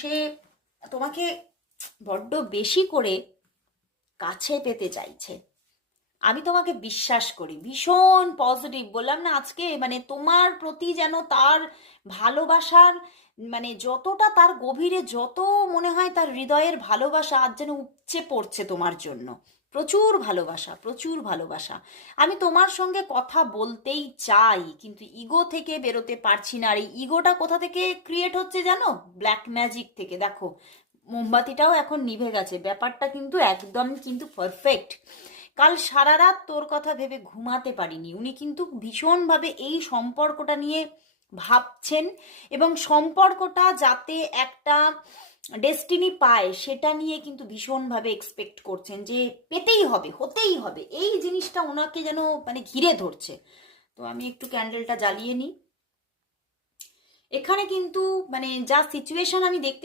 সে তোমাকে বড্ড বেশি করে কাছে পেতে চাইছে। আমি তোমাকে বিশ্বাস করি, ভীষণ পজিটিভ। বললাম না আজকে, মানে তোমার প্রতি যেন তার ভালোবাসার, মানে যতটা তার গভীরে, যত মনে হয় তার হৃদয়ের ভালোবাসা আজ যেন উপচে পড়ছে তোমার জন্য। প্রচুর ভালোবাসা, প্রচুর ভালোবাসা। আমি তোমার সঙ্গে কথা বলতেই চাই, কিন্তু ইগো থেকে বেরোতে পারছি না। আর এই ইগোটা কোথা থেকে ক্রিয়েট হচ্ছে জানো? ব্ল্যাক ম্যাজিক থেকে। দেখো, মোমবাতিটাও এখন নিভে গেছে, ব্যাপারটা কিন্তু একদম কিন্তু পারফেক্ট। কাল সারা রাত তোর কথা ভেবে ঘুমাতে পারিনি। উনি কিন্তু ভীষণভাবে এই সম্পর্কটা নিয়ে ভাবছেন, এবং সম্পর্কটা যাতে একটা ডেস্টিনি পায় সেটা নিয়ে কিন্তু ভীষণভাবে এক্সপেক্ট করছেন, যে পেতেই হবে, হতেই হবে। এই জিনিসটা ওনাকে যেন মানে ঘিরে ধরছে। তো আমি একটু ক্যান্ডেলটা জ্বালিয়ে নিই। এখানে কিন্তু মানে যা সিচুয়েশন আমি দেখতে